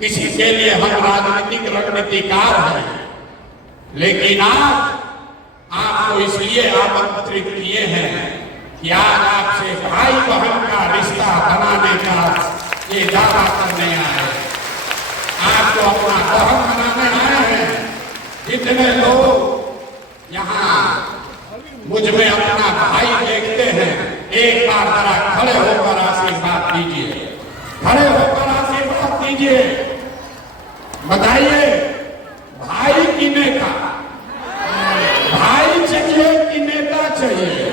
किसी के लिए हम राजनीतिक रणनीतिकार हैं, लेकिन आज आपको इसलिए आमंत्रित किए हैं कि आज आपसे भाई बहन का रिश्ता बनाने का ये दावा करने आए। आपको अपना बहन बनाने आए हैं। जितने लोग यहाँ मुझ में अपना भाई देखते हैं, एक बार जरा खड़े होकर आशीर्वाद दीजिए, खड़े होकर आशीर्वाद दीजिए। बताइए, भाई की नेता, भाई चाहिए कि नेता चाहिए?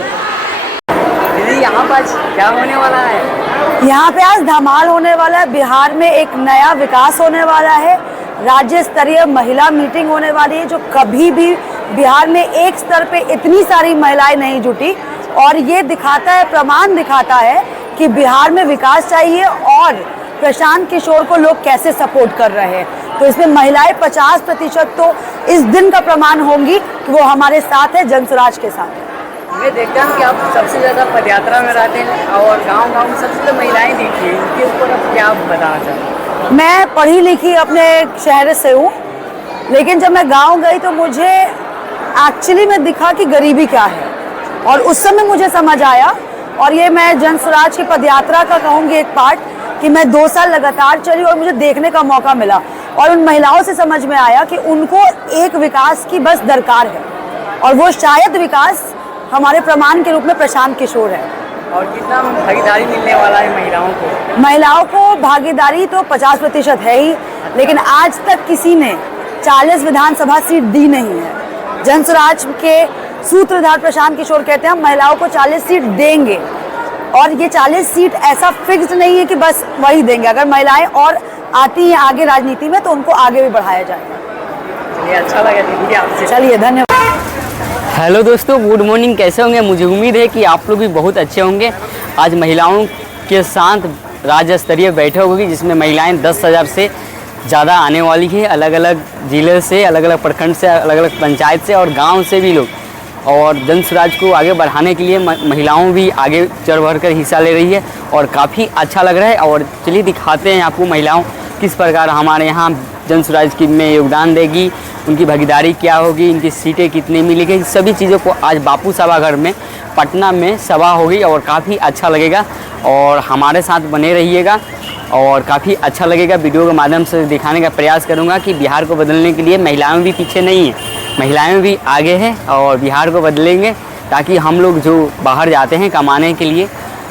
दीदी यहाँ पर क्या होने वाला है? यहाँ पे आज धमाल होने वाला है। बिहार में एक नया विकास होने वाला है। राज्य स्तरीय महिला मीटिंग होने वाली है, जो कभी भी बिहार में एक स्तर पे इतनी सारी महिलाएं नहीं जुटी, और ये दिखाता है, प्रमाण दिखाता है कि बिहार में विकास चाहिए और प्रशांत किशोर को लोग कैसे सपोर्ट कर रहे हैं। तो इसमें महिलाएं 50% तो इस दिन का प्रमाण होंगी कि वो हमारे साथ है, जनसुराज के साथ। मैं देखता हूँ कि आप सबसे ज़्यादा पदयात्रा में रहते हैं और गांव-गांव में सबसे ज़्यादा महिलाएं दिखी हैं। इनके ऊपर अब क्या आप बताना चाहते हैं? मैं पढ़ी लिखी अपने शहर से हूँ, लेकिन जब मैं गाँव गई तो मुझे एक्चुअली में दिखा कि गरीबी क्या है, और उस समय मुझे समझ आया। और ये मैं जनसुराज की पदयात्रा का कहूँगी एक पार्ट, कि मैं 2 साल लगातार चली और मुझे देखने का मौका मिला, और उन महिलाओं से समझ में आया कि उनको एक विकास की बस दरकार है, और वो शायद विकास हमारे प्रमाण के रूप में प्रशांत किशोर है। और कितना भागीदारी मिलने वाला है महिलाओं को? महिलाओं को भागीदारी तो 50% है ही, लेकिन आज तक किसी ने 40 विधानसभा सीट दी नहीं है। जनसुराज के सूत्रधार प्रशांत किशोर कहते हैं हम महिलाओं को 40 सीट देंगे, और ये 40 सीट ऐसा फिक्स्ड नहीं है कि बस वही देंगे। अगर महिलाएं और आती हैं आगे राजनीति में तो उनको आगे भी बढ़ाया जाएगा। चलिए, अच्छा लगा दीदी आपसे। चलिए, धन्यवाद। हेलो दोस्तों, गुड मॉर्निंग। कैसे होंगे? मुझे उम्मीद है कि आप लोग भी बहुत अच्छे होंगे। आज महिलाओं के साथ राज्य स्तरीय बैठक होगी, जिसमें महिलाएं 10,000 से ज़्यादा आने वाली है। अलग अलग ज़िले से, अलग अलग प्रखंड से, अलग अलग पंचायत से और गांव से भी लोग। और जनसुराज को आगे बढ़ाने के लिए महिलाओं भी आगे चढ़ बढ़ कर हिस्सा ले रही है, और काफ़ी अच्छा लग रहा है। और चलिए दिखाते हैं आपको महिलाओं किस प्रकार हमारे यहाँ जनसुराज की में योगदान देगी, उनकी भागीदारी क्या होगी, इनकी सीटें कितनी मिलेगी, सभी चीज़ों को आज बापू सभागार में पटना में सभा होगी, और काफ़ी अच्छा लगेगा। और हमारे साथ बने रहिएगा, और काफ़ी अच्छा लगेगा। वीडियो के माध्यम से दिखाने का प्रयास करूँगा कि बिहार को बदलने के लिए महिलाएं भी पीछे नहीं हैं, महिलाएं भी आगे हैं, और बिहार को बदलेंगे, ताकि हम लोग जो बाहर जाते हैं कमाने के लिए,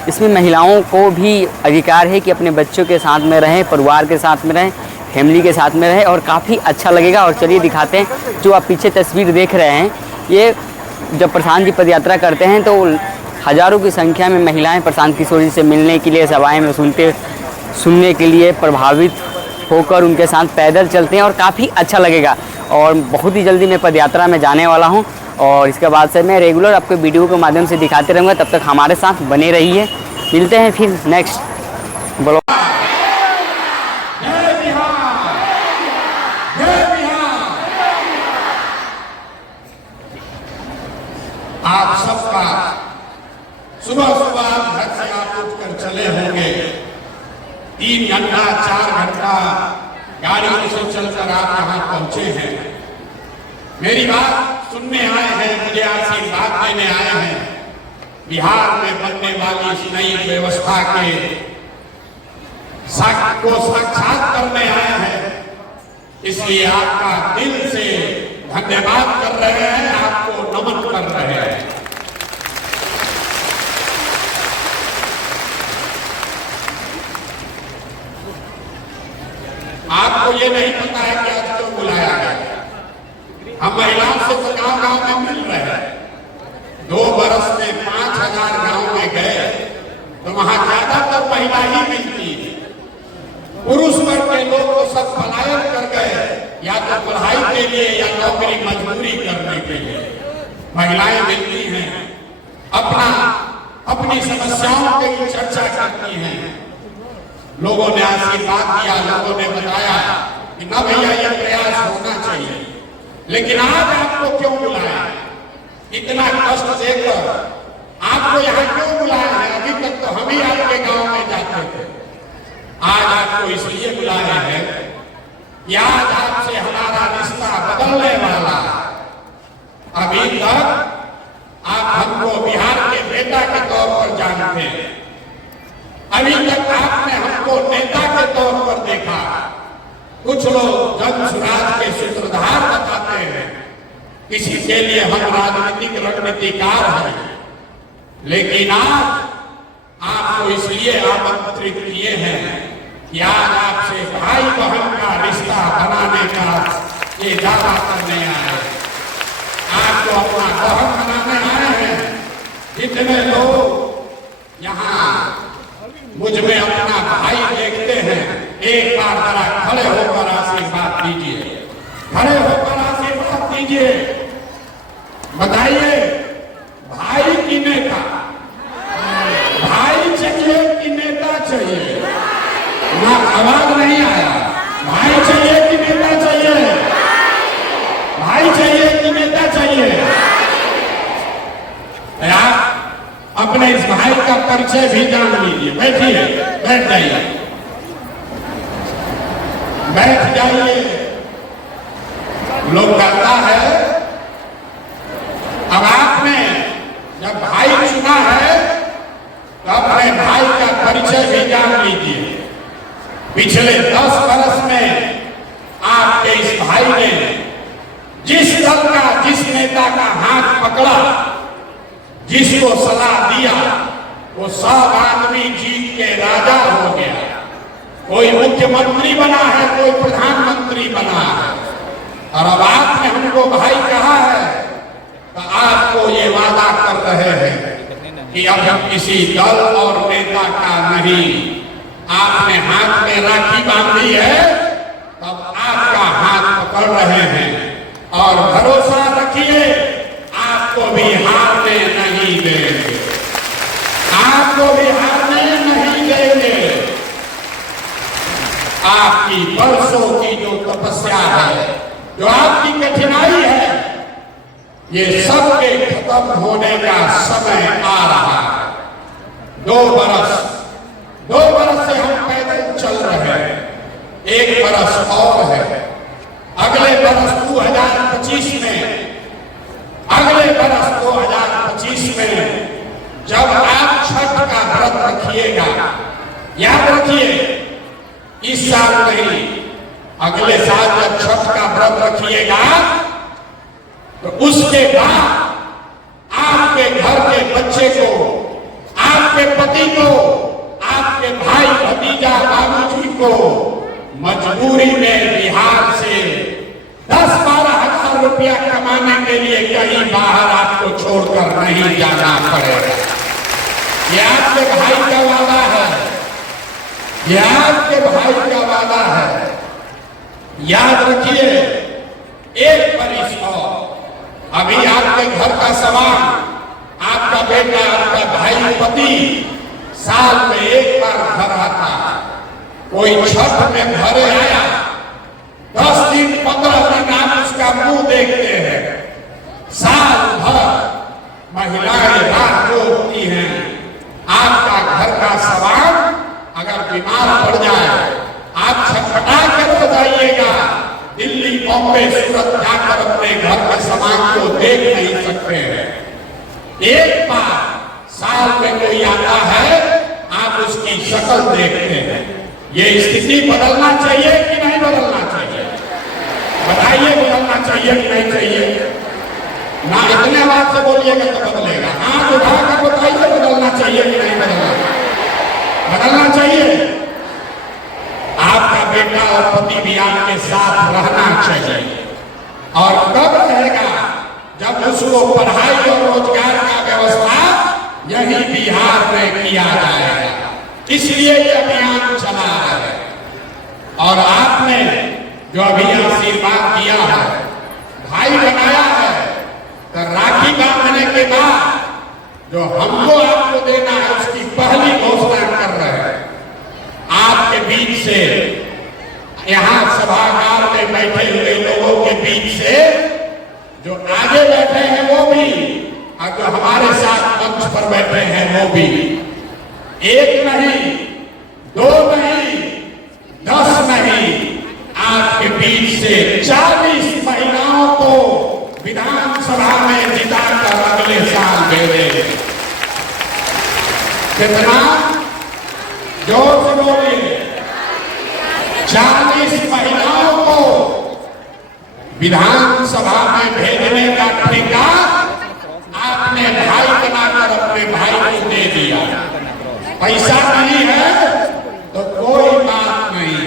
इसमें महिलाओं को भी अधिकार है कि अपने बच्चों के साथ में रहें, परिवार के साथ में रहें, फैमिली के साथ में रहें, और काफ़ी अच्छा लगेगा। और चलिए दिखाते हैं। जो आप पीछे तस्वीर देख रहे हैं, ये जब प्रशांत जी पदयात्रा करते हैं तो हज़ारों की संख्या में महिलाएं प्रशांत किशोर जी से मिलने के लिए, सभाएं में सुनने के लिए प्रभावित होकर उनके साथ पैदल चलते हैं, और काफ़ी अच्छा लगेगा। और बहुत ही जल्दी मैं पदयात्रा में जाने वाला हूं, और इसके बाद से मैं रेगुलर आपको वीडियो के माध्यम से दिखाते रहूँगा। तब तक हमारे साथ बने रहिए। मिलते हैं फिर नेक्स्ट ब्लॉग। आप सबका सुबह सुबह घर से आप उठकर चले होंगे, 3 घंटा 4 घंटा गाड़ियों से चलकर आप यहाँ पहुंचे हैं। मेरी बात सुनने आए हैं, मुझे आशीर्वाद देने आए हैं। बिहार में बनने वाली इस नई व्यवस्था के को साक्षात करने आए हैं, इसलिए आपका दिल से धन्यवाद कर रहे हैं, आपको नमन कर रहे हैं। आपको ये नहीं पता है कि आज क्यों बुलाया गया। हम महिलाओं से तो गांव-गांव में मिल रहे हैं। 2 बरस में 5,000 गांव में गए तो वहां ज्यादातर महिला ही मिलती है। पुरुष वर्ग के लोग तो सब पलायन कर गए, या तो पढ़ाई के लिए या नौकरी मजदूरी करने के लिए। महिलाएं मिलती हैं, अपनी समस्याओं की चर्चा करती हैं। लोगों ने आशीर्वाद दिया, लोगों ने बताया कि ना भैया ये प्रयास होना चाहिए। लेकिन आज आपको क्यों बुलाया? इतना कष्ट देकर आपको यहाँ क्यों बुलाया है? अभी तक तो हम ही आपके गांव में जाते थे। आज आपको इसलिए बुलाया है कि आज आपसे हमारा रिश्ता बदलने वाला। अभी तक आप हमको बिहार के बेटा के तौर पर जानते हैं, अभी तक आपने हमको नेता के तौर पर देखा। कुछ लोग जन सुराज के सूत्रधार बताते हैं, किसी के लिए हम राजनीतिक रणनीतिकार हैं, लेकिन आज आपको इसलिए आमंत्रित किए हैं कि आज आपसे भाई बहन का रिश्ता बनाने का ये दावा करने आए, आपको अपना बहन बनाने आए हैं। जितने लोग यहाँ मुझ में अपना भाई देखते हैं, एक बार जरा खड़े होकर आशीर्वाद दीजिए, खड़े होकर आशीर्वाद दीजिए। बताइए, भाई की नेता, भाई चाहिए कि नेता चाहिए? ना आवाज नहीं आया। भाई चाहिए कि नेता चाहिए? भाई चाहिए कि नेता चाहिए? आप अपने इस भाई का परिचय भी जान लीजिए। बैठिए, बैठ जाइए, बैठ जाइए। लोग कहता है, अब आपने जब भाई चुना है तो अपने भाई का परिचय भी जान लीजिए। पिछले 10 वर्ष में आपके इस भाई ने जिस दल का, जिस नेता का हाथ पकड़ा, जिसको सलाह दिया, वो सब आदमी जीत के राजा हो गया। कोई मुख्यमंत्री बना है, कोई प्रधानमंत्री बना है। और अब आपने हमको भाई कहा है तो आपको ये वादा कर रहे हैं कि अब हम किसी दल और नेता का नहीं। आपने हाथ में राखी बांधी है, तब आपका हाथ पकड़ रहे हैं। और भरोसा रखिए, आपको भी हारने नहीं देंगे, आपको भी हारने नहीं देंगे। आपकी वर्षों की जो तपस्या है, जो आपकी कठिनाई है, ये सब के खत्म होने का समय आ रहा है। 2 बरस से हम पैदल चल रहे हैं, 1 बरस और है। अगले बरस 2025 में, अगले बरस 2025 में जब आप छठ का व्रत रखिएगा, याद रखिए, इस साल नहीं, अगले साल जब छठ का व्रत रखिएगा तो उसके बाद आपके घर के बच्चे को, आपके पति को, आपके भाई भतीजा बाबूजी को मजबूरी में बिहार से 10-12 हजार रुपया कमाने के लिए कहीं बाहर आपको छोड़कर नहीं जाना पड़ेगा। ये आपके भाई का वादा है, ये आपके भाई का वादा है। याद रखिए, 1 बरिस और, अभी आपके घर का सामान, आपका बेटा, आपका भाई पति साल में 1 बार घर आता। कोई छठ में घरे आया, 10 दिन 15 दिन आप उसका मुंह देखते हैं। साल भर महिलाएं रात रोती हैं। आपका घर का सामान अगर बीमार पड़ जाए, आप छटपटा कर बताइएगा। दिल्ली, बॉम्बे, सूरत जाकर अपने घर के सामान को देख नहीं सकते हैं। एक बार साल में कोई आता है, आप उसकी शक्ल देखते हैं। ये स्थिति बदलना चाहिए कि नहीं बदलना चाहिए? बताइए, बदलना चाहिए कि नहीं चाहिए? ना इतने बात से बोलिएगा तो बदलेगा। हाथ उठाकर बताइए, बदलना चाहिए कि नहीं बदलना? बदलना चाहिए। आपका बेटा और पति भी आपके साथ रहना चाहिए। और कब रहेगा? जब उसको पढ़ाई और रोजगार का व्यवस्था यही बिहार में किया जाएगा। इसलिए ये अभियान चला है। और आपने जो अभी आशीर्वाद दिया है, भाई बनाया है, तो राखी बांधने के बाद जो हमको आपको देना है, उसकी पहली घोषणा कर रहे हैं। आपके बीच से, यहाँ सभागार में बैठे हुए लोगों के बीच से जो आगे बैठे हैं वो भी, और जो हमारे साथ मंच पर बैठे हैं वो भी, 1 नहीं, 2 नहीं, 10 नहीं, आपके बीच से 40 महिलाओं को विधानसभा में जिताकर अगले साल भेजे। कितना जोर से बोलिए। 40 महिलाओं को विधानसभा में भेजने का ठेका आपने भाई बनाकर अपने भाई को दे दिया। पैसा नहीं है तो कोई बात नहीं,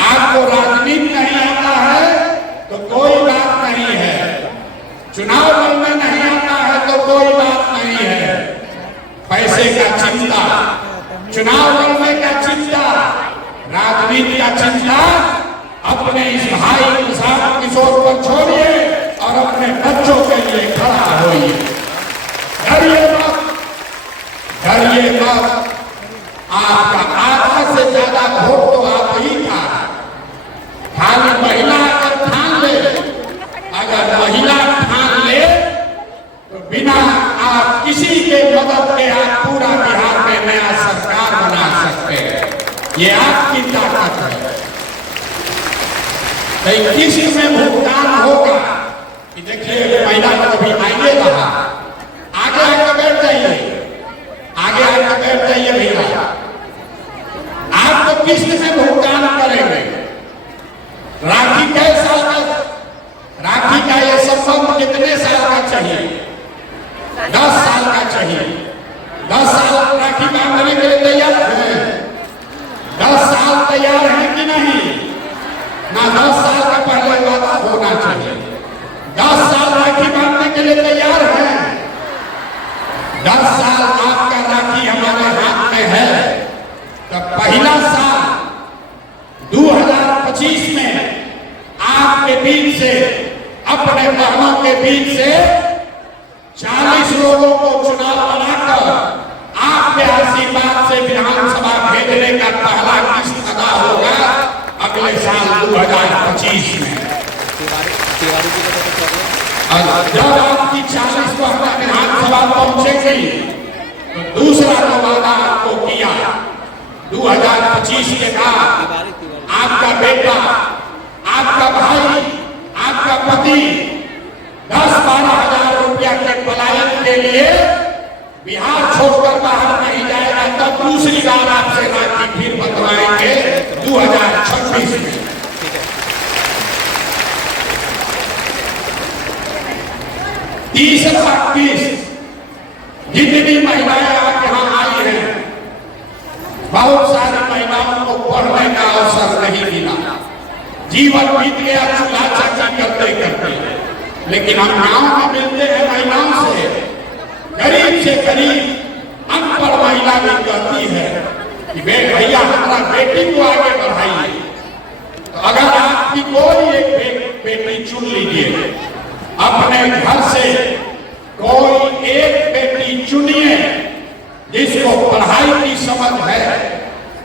आपको राजनीति नहीं आता है तो कोई बात नहीं है, चुनाव लड़ना नहीं आता है तो कोई बात नहीं है। पैसे का चिंता, चुनाव लड़ने का चिंता, राजनीति का चिंता अपने इस भाई प्रशांत किशोर पर छोड़िए और अपने बच्चों के लिए खड़ा होइए। डरिए मत, डरिए मत। आपका आधा से ज्यादा वोट तो आप ही का। खाली महिला अगर ठान ले, अगर महिला ठान ले तो बिना आप किसी के मदद के आप पूरा बिहार में नया सरकार बना सकते हैं। ये आपकी ताकत है। किस्त में भुगतान होगा कि देखिए महिला को अभी आइए रहा, आगे आके बैठ जाइए, आगे आके बैठ जाइए भैया। आप तो किस्त में भुगतान करेंगे। राखी कै साल का, राखी का ये संबंध कितने साल का चाहिए? 10 साल का चाहिए। 10 साल राखी बांधने के लिए तैयार हैं? 10 साल तैयार हैं कि नहीं? ना 10 साल का पहले वादा होना चाहिए। 10 साल राखी बांधने के लिए तैयार हैं? 10 साल आपका राखी हमारे हाथ में है तो पहला साल 2025 में आपके बीच से, अपने बहनों के बीच से 40 लोगों को चुनाव बनाकर आपके आशीर्वाद से विधानसभा भेजने का पहला किस्त अदा होगा अगले साल 2025 में। और जब आपकी 40 बहना विधानसभा पहुंचेगी तो दूसरा जो वादा आपको किया 2025 के बाद आपका बेटा, आपका भाई, आपका पति 10-12 हजार रुपया के पलायन के लिए बिहार छोड़कर बाहर नहीं जाएगा। तब दूसरी बार आपसे राखी फिर बंधवाएंगे 2026 में। तीसरा किस्त, जितनी महिलाएं आप यहाँ आई हैं, बहुत सारी महिलाओं को पढ़ने का अवसर नहीं मिला, जीवन बीत गया चूल्हा चाची करते करते। लेकिन हम गांव में मिलते हैं महिलाओं से, गरीब से गरीब अनपढ़ महिला भी कहती है कि भैया हमारा बेटी को आगे बढ़ाइए। तो अगर आपकी कोई एक बेटी चुन लीजिए, अपने घर से कोई एक बेटी चुनिए जिसको पढ़ाई की समझ है,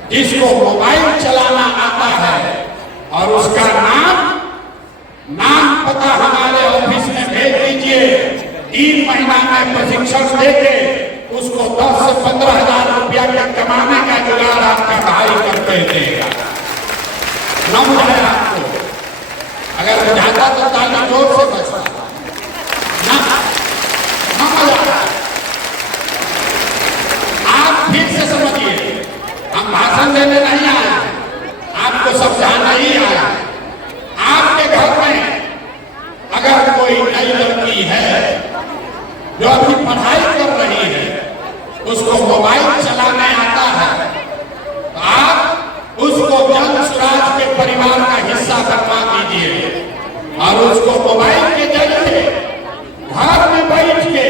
जिसको मोबाइल चलाना आता है, और उसका नाम पता हमारे ऑफिस में भेज दीजिए। 3 महीना में प्रशिक्षण देके उसको 10 से 15 हजार रुपया का कमाने का जुगाड़ आपका भाई करके देगा। न बुझाए आपको? अगर बुझाता तो ताली जोर से बचता ना, आप फिर से समझिए, हम भाषण देने नहीं आए, आपको समझाना ही आया। आपके घर में अगर कोई नई लड़की है जो अभी पढ़ाई कर रही है, उसको मोबाइल चलाने आता है, तो आप उसको जन स्वराज के परिवार का हिस्सा बनवा दीजिए और उसको मोबाइल के जरिए घर में बैठ के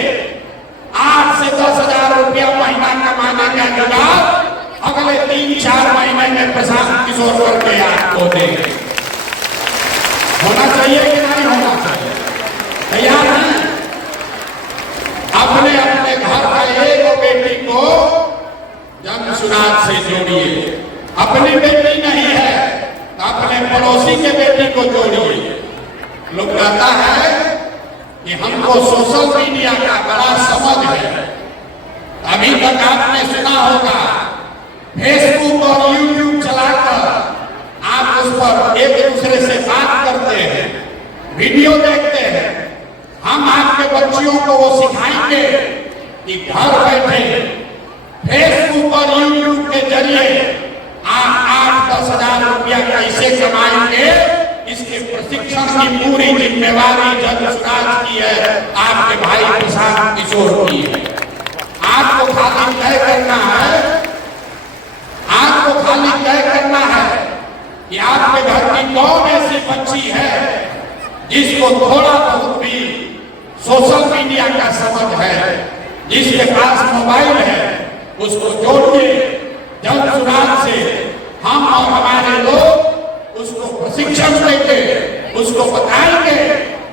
8 से 10 हजार रुपया महीना कमाने का जुगाड़ अगले 3-4 महीने में प्रशांत किशोर करके आपको देंगे। होना चाहिए कि नहीं होना चाहिए? तैयार हैं? अपने अपने घर का एक बेटी को जन स्वराज से जोड़िए। अपनी बेटी नहीं है तो अपने पड़ोसी के बेटी को जोड़िए। लोग कहता है कि हमको सोशल मीडिया का बड़ा समझ है। अभी तक आपने सुना होगा फेसबुक और यूट्यूब चलाकर आपको उस पर एक दूसरे से बात करते हैं, वीडियो देखते हैं। हम आपके बच्चियों को वो सिखाएंगे कि घर बैठे फेसबुक और यूट्यूब के जरिए आप 8-10 हजार रुपया कैसे कमाएंगे, इसके प्रशिक्षण की पूरी जिम्मेवारी जनसुराज की है, आपके भाई प्रशांत किशोर की है। आपको खाली तय करना है, आपको खाली तय करना है कि आपके घर की कौन ऐसी बच्ची है जिसको थोड़ा बहुत भी सोशल मीडिया का समझ है, जिसके पास मोबाइल है, उसको जोड़िए जनसुराज से। हम और हमारे लोग उसको प्रशिक्षण देंगे, उसको बताएंगे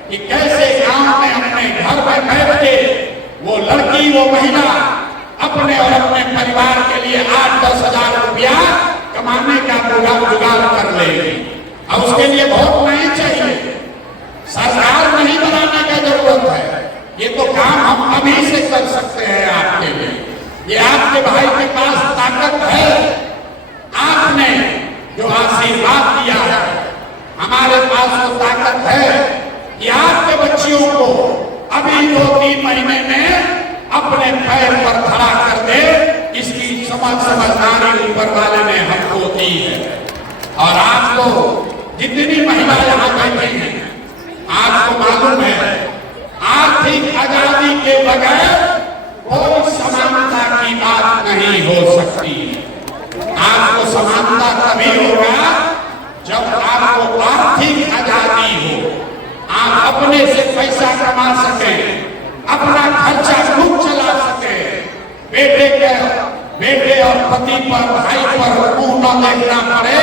कि कैसे गांव में अपने घर में बैठ के वो लड़की, वो महिला अपने और अपने परिवार के लिए 8-10 हजार रुपया कमाने का पूरा जुगाड़ कर लेगी। अब उसके लिए वोट नहीं चाहिए, सरकार नहीं बनाने का जरूरत है। ये तो काम हम अभी से कर सकते हैं आपके लिए। ये आपके भाई के पास ताकत है, आपने जो आशीर्वाद दिया है, हमारे पास वो ताकत है कि आपके बच्चियों को अभी 2-3 महीने में अपने पैर पर खड़ा कर दे, इसकी समझदारी ऊपर वाले ने हमको दी है। और आपको जितनी महिला यहाँ बैठी हैं, आपको मालूम है आर्थिक आजादी के बगैर कोई समानता की बात नहीं हो सकती। आपको समानता तभी होगा जब आपको आर्थिक आजादी हो, आप अपने से पैसा कमा सके, अपना खर्चा खुद चला सके, बेटे और पति पर, भाई पर मुंह न देखना पड़े,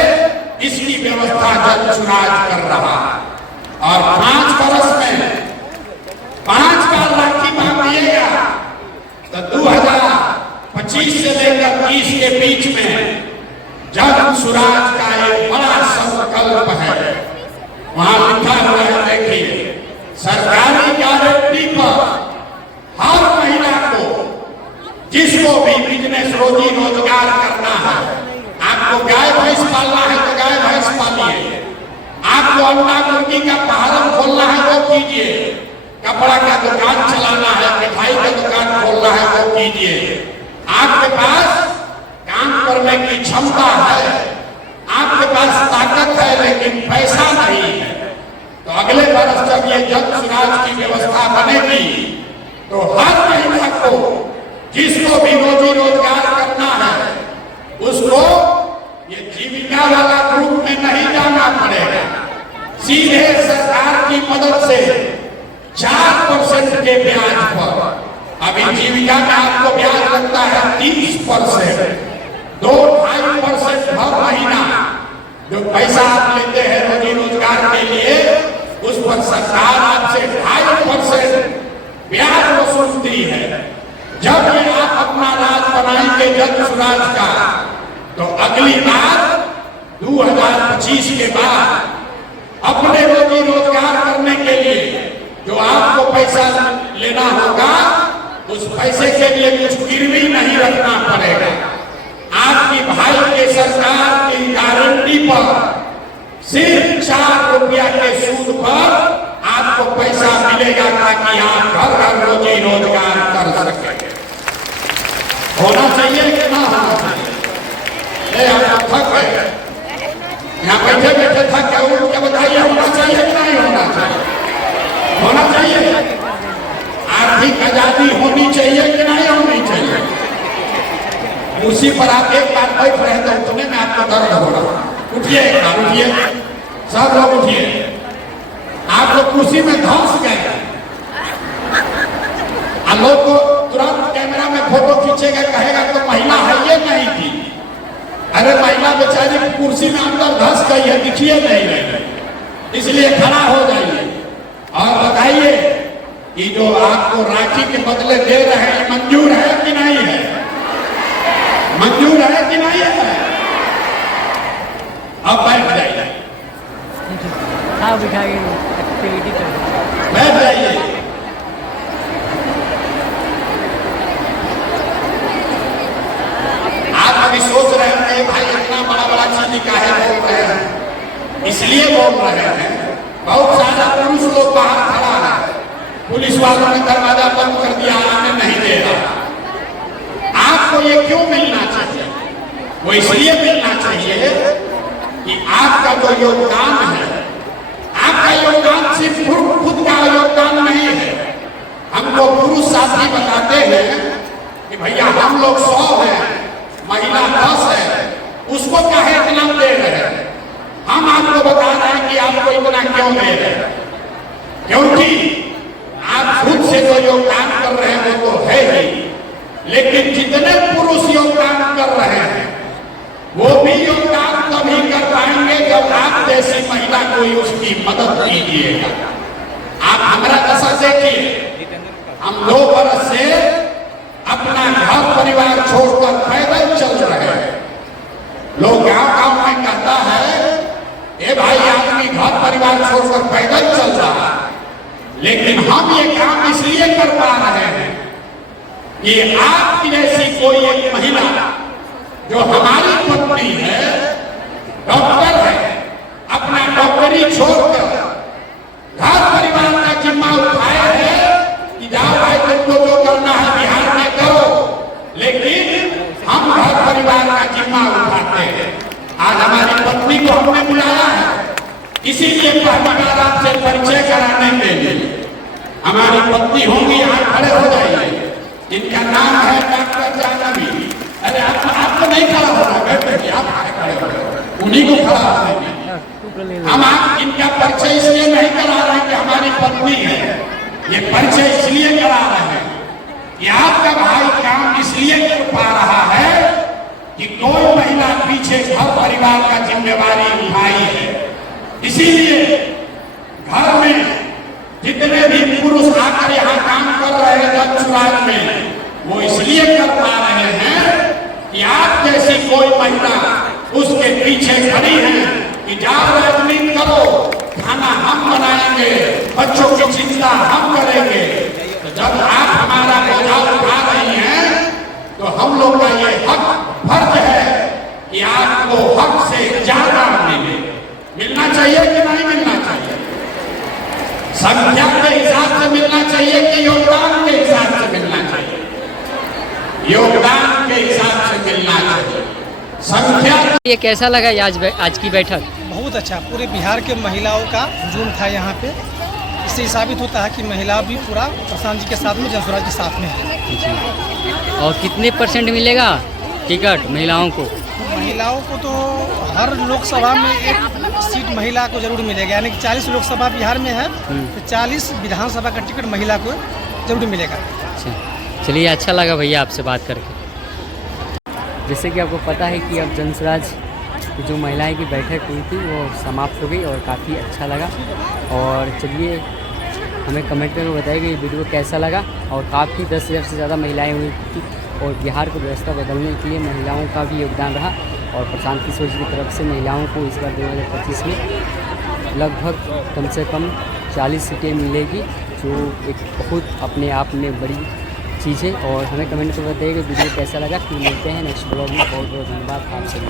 इसकी व्यवस्था जनसुराज कर रहा है। और 5 वर्ष में 5 बार राखी बांध दिएगा तो 2025 से लेकर 30 के बीच में जनसुराज का एक बड़ा संकल्प है। वहां लिखा हुआ है, देखिए, सरकारी गारंटी पर हर महिला को, जिसको भी बिजनेस रोजी रोजगार करना है, आपको गाय भैंस पालना है तो गाय भैंस पालिए, आपको अंडा मुर्गी का फार्म खोलना है तो कीजिए, कपड़ा का दुकान चलाना है, मिठाई का दुकान खोलना है तो कीजिए। आपके पास काम करने की क्षमता है, आपके पास ताकत है, लेकिन पैसा नहीं है, तो अगले वर्ष जब ये जनसुराज की व्यवस्था बनेगी तो हर महिला को, जिसको भी रोजी रोजगार करना है, उसको ये जीविका वाला ग्रुप में नहीं जाना पड़ेगा, सीधे सरकार की मदद से 4% के ब्याज पर। अभी जीविका में आपको ब्याज लगता है 30%, 2-2.5% हर महीना जो पैसा आप लेते हैं रोजी रोजगार के लिए, उस पर सरकार आपसे 2.5% ब्याज वसूलती है। जब ये आप अपना राज बनाएंगे जनसुराज का, तो अगली बार 2025 के बाद अपने रोजी रोजगार करने के लिए जो आपको पैसा लेना होगा, उस पैसे के लिए कुछ गिरवी नहीं रखना पड़ेगा। आपकी भाई के सरकार की गारंटी पर सिर्फ 4 रुपया के सूद पर आपको पैसा मिलेगा, ताकि आप घर रोजी रोजगार कर सके। होना चाहिए कि ना होना चाहिए? आप थक गए, यहाँ बैठे बैठे थक गए, उठ के बताइए होना चाहिए कि नहीं होना चाहिए? होना चाहिए। आर्थिक आजादी होनी चाहिए कि नहीं होनी चाहिए? उसी पर आप एक बार बैठ रहे तो उठने में आपको दर्द हो रहा। उठिए, उठिए, सब लोग उठिए। आप लोग कुर्सी में धंस गए, लोग को तुरंत कैमरा में फोटो खींचेगा, कहेगा तो महिला है ये नहीं थी। अरे महिला बेचारी कुर्सी में अंदर धंस गई है, दिखिए नहीं रही, इसलिए खड़ा हो जाइए और बताइए कि जो आपको राखी के बदले दे रहे हैं मंजूर है कि नहीं है? मंजूर है कि नहीं है? अब बैठ जाइए, बैठ जाइए। आप अभी सोच रहे हैं भाई इतना बड़ा बड़ा चीज काहे बोल रहे हैं, इसलिए बोल रहे हैं। बहुत सारा पुरुष लोग बाहर खड़ा है, पुलिस वालों ने दरवाजा बंद कर दिया, आने नहीं दे रहा। आपको ये क्यों मिलना चाहिए? वो इसलिए मिलना चाहिए कि आपका जो योगदान है, आपका योगदान सिर्फ खुद का योगदान नहीं है। हमको पुरुष साथी बताते हैं कि भैया हम लोग 100 हैं, महिला 10 है, उसको काहे इतना दे रहे हैं? हम आपको बता रहे हैं कि आपको इतना क्यों दे रहे हैं, क्योंकि आप खुद से जो योगदान कर रहे हैं वो तो है ही, लेकिन जितने पुरुष योगदान कर रहे हैं वो भी योगदान तभी कर पाएंगे जब आप जैसी महिला कोई उसकी मदद कीजिएगा। आप हमारा दशा देखिए, हम 2 बरस से अपना घर परिवार छोड़कर पैदल चल रहे हैं। लोग गांव में कहता है ए भाई आदमी घर परिवार छोड़कर पैदल चल रहा है, लेकिन हम ये काम इसलिए कर पा रहे हैं कि आपकी जैसी कोई एक महिला जो हमारी पत्नी है, डॉक्टर है, अपना डॉक्टरी छोड़कर घर परिवार का जिम्मा उठाए है कि जाओ भाई तुमको जो करना है बिहार में करो, लेकिन हम घर परिवार का जिम्मा उठाते हैं। आज हमारी पत्नी को हमने बुलाया है, इसीलिए पहली बार आपसे परिचय कराने के लिए। हमारी पत्नी होंगी, यहाँ खड़े हो जाइए। इनका नाम है डॉक्टर जानवी। अरे आपको नहीं खड़ा होना, बैठे आप खड़े हो, उन्हीं को खड़ा होने। हम आप इनका परिचय इसलिए नहीं करा रहे हैं कि हमारी पत्नी है, ये परिचय इसलिए करा रहे हैं कि आपका भाई काम इसलिए कर पा रहा है कि कोई महिला पीछे घर परिवार का जिम्मेवारी उठाई है। इसीलिए घर में जितने भी पुरुष आकर यहाँ काम कर रहे हैं दक्षराज में, वो इसलिए कर पा रहे हैं कि आप जैसी कोई महिला उसके पीछे खड़ी है कि जाओ राजनीति करो, खाना हम बनाएंगे, बच्चों की चिंता हम करेंगे। तो जब आप हमारा बोझा उठा रही हैं तो हम लोग का ये हक फर्ज है कि आपको हक से ज्यादा मिलना चाहिए कि नहीं मिलना चाहिए? संख्या के हिसाब से मिलना चाहिए कि योगदान के हिसाब से मिलना चाहिए? योगदान के हिसाब से मिलना चाहिए। संख्या ये कैसा लगा आज की बैठक? बहुत अच्छा, पूरे बिहार के महिलाओं का हुजूम था यहाँ पे। इससे साबित होता है कि महिला भी पूरा प्रशांत जी के साथ में, जनसुराज के साथ में है। और कितने % मिलेगा टिकट महिलाओं को? महिलाओं को तो हर लोकसभा में एक सीट महिला को जरूर मिलेगा, यानी कि 40 लोकसभा बिहार में है तो 40 विधानसभा का टिकट महिला को जरूर मिलेगा। अच्छा, चलिए अच्छा लगा भैया आपसे बात करके। जैसे कि आपको पता है कि अब जनसुराज जो महिलाएं की बैठक हुई थी वो समाप्त हो गई और काफ़ी अच्छा लगा। और चलिए हमें कमेंट में बताइए कि ये वीडियो कैसा लगा। और काफ़ी 10,000 से ज़्यादा महिलाएं हुई थी और बिहार को व्यवस्था बदलने के लिए महिलाओं का भी योगदान रहा। और प्रशांत किशोर जी की तरफ से महिलाओं को इस बार 2025 में लगभग कम से कम 40 सीटें मिलेगी, जो एक बहुत अपने आप में बड़ी चीज़ है। और हमें कमेंट में बताइए कि वीडियो कैसा लगा। फिर मिलते हैं नेक्स्ट ब्लॉग में। बहुत बहुत धन्यवाद आप सभी।